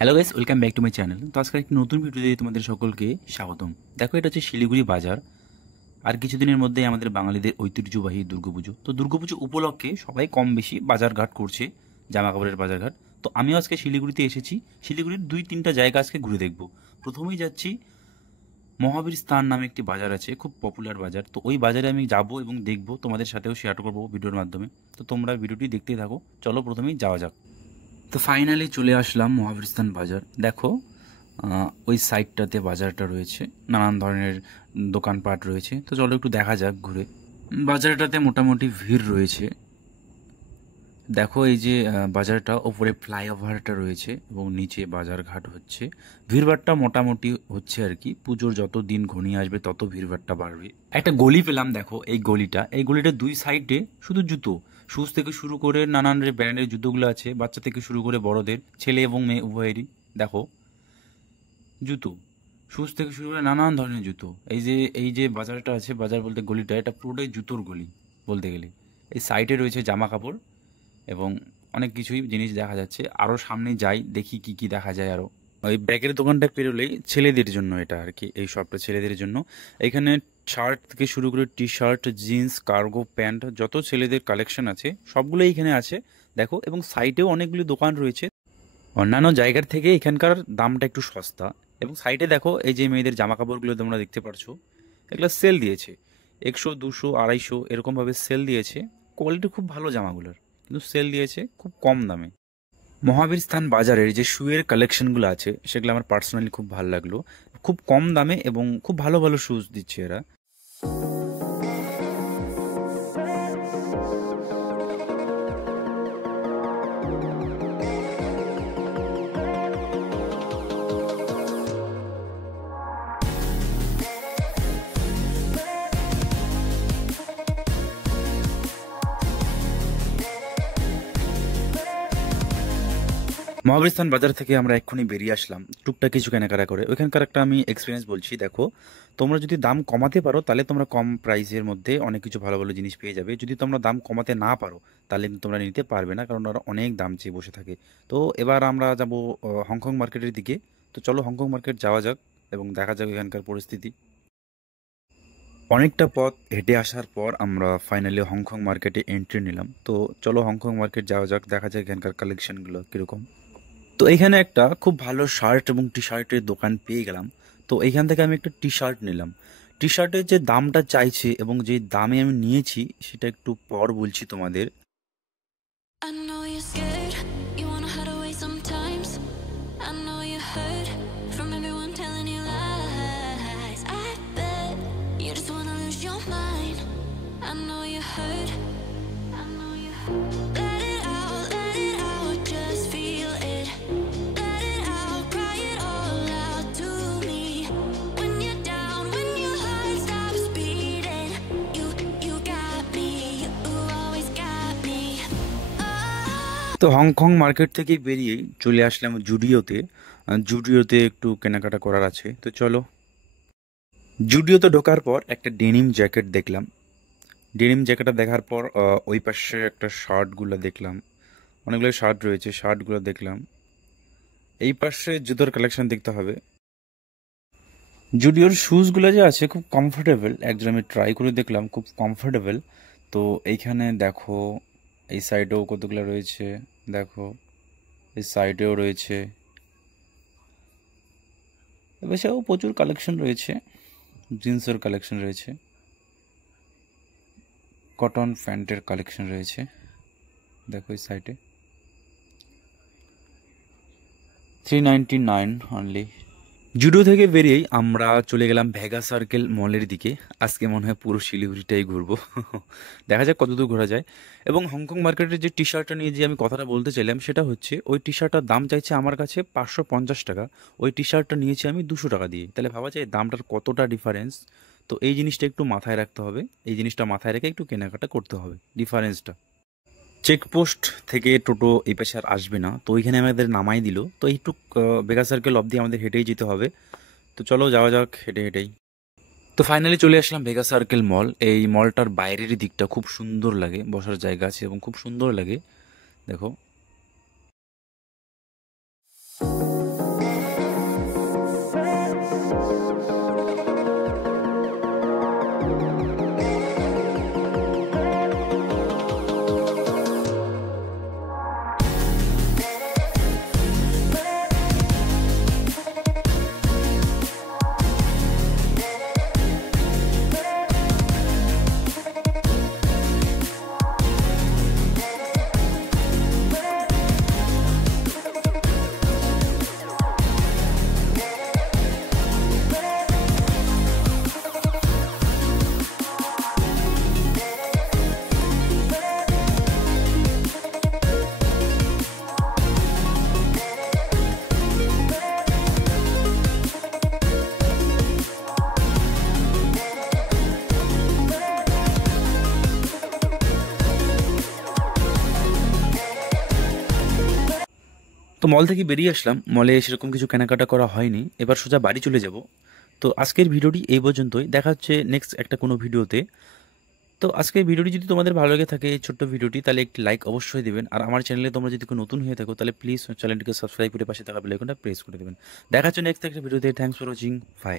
Hello guys, welcome back to my channel. তো আজকে একটি নতুন ভিডিওতে তোমাদের সকলকে স্বাগতম। দেখো, এটা হচ্ছে শিলিগুড়ি বাজার। আর কিছুদিনের মধ্যেই আমাদের বাঙালিদের ঐতিহ্যবাহী দুর্গাপুজো। তো দুর্গাপুজো উপলক্ষে সবাই কম বেশি বাজারঘাট করছে, জামা কাপড়ের বাজারঘাট। তো আমিও আজকে শিলিগুড়িতে এসেছি। শিলিগুড়ির 2-3টা জায়গা আজকে ঘুরে দেখব। প্রথমেই যাচ্ছি মহাবীর স্থান নামে একটি বাজার আছে, খুব পপুলার বাজার। তো ওই বাজারে আমি যাব এবং দেখব, তোমাদের সাথেও শেয়ার করবো ভিডিওর মাধ্যমে। তো তোমরা ভিডিওটি দেখতেই থাকো। চলো প্রথমেই যাওয়া যাক। তো ফাইনালি চলে আসলাম মহাবীরস্থান বাজার। দেখো, ওই সাইডটাতে বাজারটা রয়েছে, নানান ধরনের দোকানপাট রয়েছে। তো চলো একটু দেখা যাক ঘুরে। বাজারটাতে মোটামুটি ভিড় রয়েছে। দেখো, এই যে বাজারটা, ওপরে ফ্লাইওভারটা রয়েছে এবং নিচে বাজারঘাট হচ্ছে। ভিড়ভাড়টা মোটামুটি হচ্ছে আর কি। পুজোর যত দিন ঘনিয়ে আসবে তত ভিড়ভাড়টা বাড়বে। একটা গলি পেলাম, দেখো এই গলিটার দুই সাইডে শুধু জুতো, শুজ থেকে শুরু করে নানান ব্র্যান্ডের জুতোগুলো আছে, বাচ্চা থেকে শুরু করে বড়দের, ছেলে এবং মেয়ে উভয়েরই। দেখো, জুতো, শুজ থেকে শুরু করে নানান ধরনের জুতো। এই যে বাজারটা আছে, বাজার বলতে গলিটা, এটা পুরোটাই জুতোর গলি বলতে গেলে। এই সাইডে রয়েছে জামা কাপড় এবং অনেক কিছুই জিনিস দেখা যাচ্ছে। আরও সামনে যাই, দেখি কি কি দেখা যায় আরও। ওই ব্যাগের দোকানটা পেরোলেই ছেলেদের জন্য এটা আর কি, এই শপটা ছেলেদের জন্য। এখানে শার্ট থেকে শুরু করে T shirt, jeans, cargo pant, যত ছেলেদের কালেকশন আছে সবগুলো এইখানে আছে। দেখো, এবং সাইডেও অনেকগুলি দোকান রয়েছে। অন্যান্য জায়গার থেকে এখানকার দামটা একটু সস্তা। এবং সাইডে দেখো, এই যে মেয়েদের জামা কাপড়গুলো তোমরা দেখতে পারছো, এগুলো সেল দিয়েছে 100, 200, 250 এরকমভাবে সেল দিয়েছে। কোয়ালিটি খুব ভালো জামাগুলোর, কিন্তু সেল দিয়েছে খুব কম দামে। মহাবীর স্থান বাজারের যে শুয়ের কালেকশনগুলো আছে সেগুলো আমার পার্সোনালি খুব ভালো লাগলো। খুব কম দামে এবং খুব ভালো ভালো শুজ দিচ্ছে এরা। মহাবীরস্থান বাজার থেকে আমরা এক্ষুনি বেরিয়ে আসলাম টুকটাক কিছু কেনাকাটা করে। ওইখানকার একটা আমি এক্সপিরিয়েন্স বলছি। দেখো, তোমরা যদি দাম কমাতে পারো তাহলে তোমরা কম প্রাইসের মধ্যে অনেক কিছু ভালো ভালো জিনিস পেয়ে যাবে। যদি তোমরা দাম কমাতে না পারো তাহলে কিন্তু তোমরা নিতে পারবে না, কারণ ওরা অনেক দাম চেয়ে বসে থাকে। তো এবার আমরা যাব হংকং মার্কেটের দিকে। তো চলো হংকং মার্কেট যাওয়া যাক এবং দেখা যাক এখানকার পরিস্থিতি। অনেকটা পথ হেঁটে আসার পর আমরা ফাইনালি হংকং মার্কেটে এন্ট্রি নিলাম। তো চলো হংকং মার্কেট যাওয়া যাক, দেখা যাক এখানকার কালেকশনগুলো কীরকম। তো এখানে একটা খুব ভালো শার্ট এবং টি শার্টের দোকান পেয়ে গেলাম। তো এইখান থেকে আমি একটা টি শার্ট নিলাম। টি শার্টের যে দামটা চাইছে এবং যে দামে আমি নিয়েছি সেটা একটু পর বলছি তোমাদের। I know you're scared, you wanna hide away sometimes. I know you hurt from everyone telling you lies. I bet you just wanna lose your mind. I know you hurt, I know you hurt. Let it out, just feel it. Let it out, cry it all out to me. When you're down, when your heart stops beating, you got me, you always got me. তো Hong Kong market থেকে বেরিয়েই চলে আসলাম জুডিওতে। জুডিওতে একটু কেনাকাটা করার আছে, তো চলো। জুডিওতে ঢোকার পর একটা ডেনিম জ্যাকেট দেখলাম। ডেনিম জ্যাকেটটা দেখার পর ওই পাশে একটা শার্টগুলো দেখলাম, অনেকগুলো শার্ট রয়েছে, শার্টগুলো দেখলাম। এই পাশে জুতোর কালেকশন দেখতে হবে। জুডিওর শুজগুলো যে আছে খুব কমফোর্টেবল, একজন আমি ট্রাই করে দেখলাম, খুব কমফোর্টেবল। তো এইখানে দেখো, এই সাইডেও কতগুলো রয়েছে, দেখো এই সাইডেও রয়েছে। এছাড়াও প্রচুর কালেকশন রয়েছে, জিন্সের কালেকশন রয়েছে, কটন প্যান্টের কালেকশন রয়েছে। দেখো এই সাইডে 399 অনলি। জুডো থেকে বেরিয়েই আমরা চলে গেলাম ভেগা সার্কেল মলের দিকে। আজকে মনে হয় পুরো শিলিগুড়িটাই ঘুরবো। দেখা যাক কতদূর ঘোরা যায়। এবং হংকং মার্কেটের যে টি শার্টটা নিয়ে যে আমি কথাটা বলতে চাইলাম সেটা হচ্ছে, ওই টি শার্টটার দাম চাইছে আমার কাছে 550 টাকা। ওই টি শার্টটা নিয়েছি আমি 200 টাকা দিয়ে। তাহলে ভাবা যায় দামটার কতটা ডিফারেন্স। তো এই জিনিসটা একটু মাথায় রাখতে হবে, এই জিনিসটা মাথায় রেখে একটু কেনাকাটা করতে হবে, ডিফারেন্সটা। চেকপোস্ট থেকে টোটো এই পাশে আর আসবে না, তো ওইখানে আমাদের নামাই দিল। তো এইটুক বেগা সার্কেল অবধি আমাদের হেঁটেই যেতে হবে। তো চলো যাওয়া যাক হেঁটে হেঁটেই। তো ফাইনালি চলে আসলাম ভেগা সার্কেল মল। এই মলটার বাইরের দিকটা খুব সুন্দর লাগে, বসার জায়গা আছে এবং খুব সুন্দর লাগে। দেখো, মল থেকে বেরিয়ে আসলাম, মলে সেরকম কিছু কেনাকাটা করা হয়নি, এবার সোজা বাড়ি চলে যাব। তো আজকের ভিডিওটি এই পর্যন্তই, দেখা হচ্ছে নেক্সট একটা কোনো ভিডিওতে। তো আজকের ভিডিওটি যদি তোমাদের ভালো লেগে থাকে, এই ছোট্ট ভিডিওটি, তাহলে একটি লাইক অবশ্যই দেবেন। আর আমার চ্যানেলে তোমরা যদি কোনো নতুন হয়ে থাকো, তাহলে প্লিজ চ্যানেলটিকে সাবস্ক্রাইব করে পাশে থাকা বেল আইকনটা প্রেস করে দেবেন। দেখা হচ্ছে নেক্সট একটা ভিডিওতে। Thanks for watching. বাই।